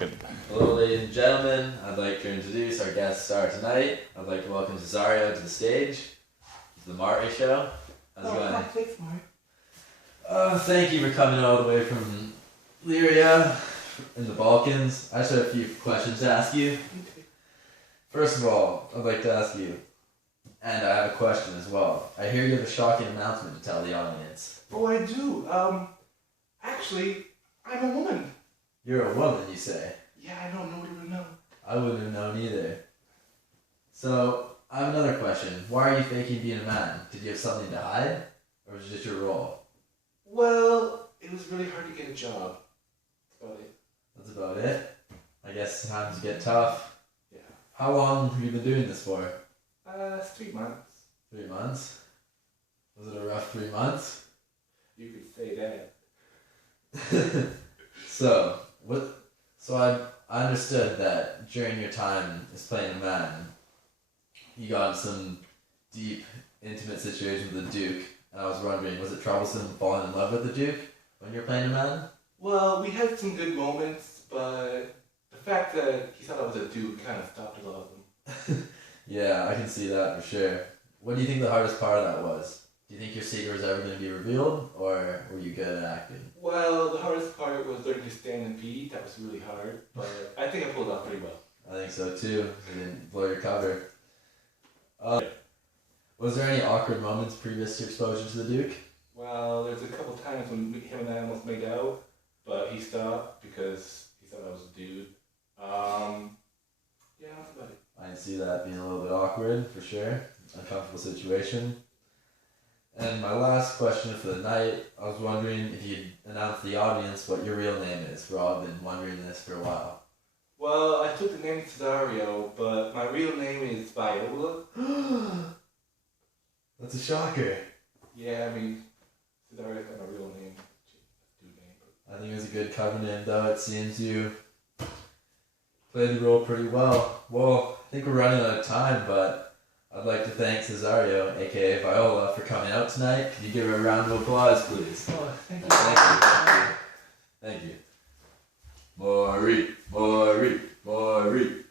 Fucking. Hello, ladies and gentlemen. I'd like to introduce our guest star tonight. I'd like to welcome Cesario to the stage. The Mari Show. How's it going? Thanks, Mark. Thank you for coming all the way from Lyria in the Balkans. I just have a few questions to ask you. First of all, I'd like to ask you, and I have a question as well. I hear you have a shocking announcement to tell the audience. Oh, I do. Actually, I'm a woman. You're a woman, you say? Yeah, I know. Nobody would know. I wouldn't have known either. So, I have another question. Why are you faking being a man? Did you have something to hide? Or was it just your role? Well, it was really hard to get a job. That's about it. That's about it? I guess times get tough. Yeah. How long have you been doing this for? 3 months. 3 months? Was it a rough 3 months? You could say that. So I understood that during your time as playing a man, you got in some deep, intimate situation with the Duke, and I was wondering, was it troublesome falling in love with the Duke when you're playing a man? Well, we had some good moments, but the fact that he thought I was a dude kind of stopped a lot of them. Yeah, I can see that for sure. What do you think the hardest part of that was? Do you think your secret was ever going to be revealed, or were you good at acting? Well, the hardest part was learning to stand and beat. That was really hard, but I think I pulled it off pretty well. I think so too. You didn't blow your cover. Was there any awkward moments previous to your exposure to the Duke? Well, there's a couple times when him and I almost made out, but he stopped because he thought I was a dude. Yeah, that's about it. I can see that being a little bit awkward, for sure. Uncomfortable situation. And my last question for the night, I was wondering if you'd announce to the audience what your real name is. We've all been wondering this for a while. Well, I took the name Cesario, but my real name is Viola. That's a shocker. Yeah, I mean, Cesario's not my real name. Dude name. I think it was a good cover name, though. It seems you played the role pretty well. Well, I think we're running out of time, but I'd like to thank Cesario, aka Viola, for coming out tonight. Could you give her a round of applause, please? Oh, thank you. Thank you. Maury, Maury, Maury.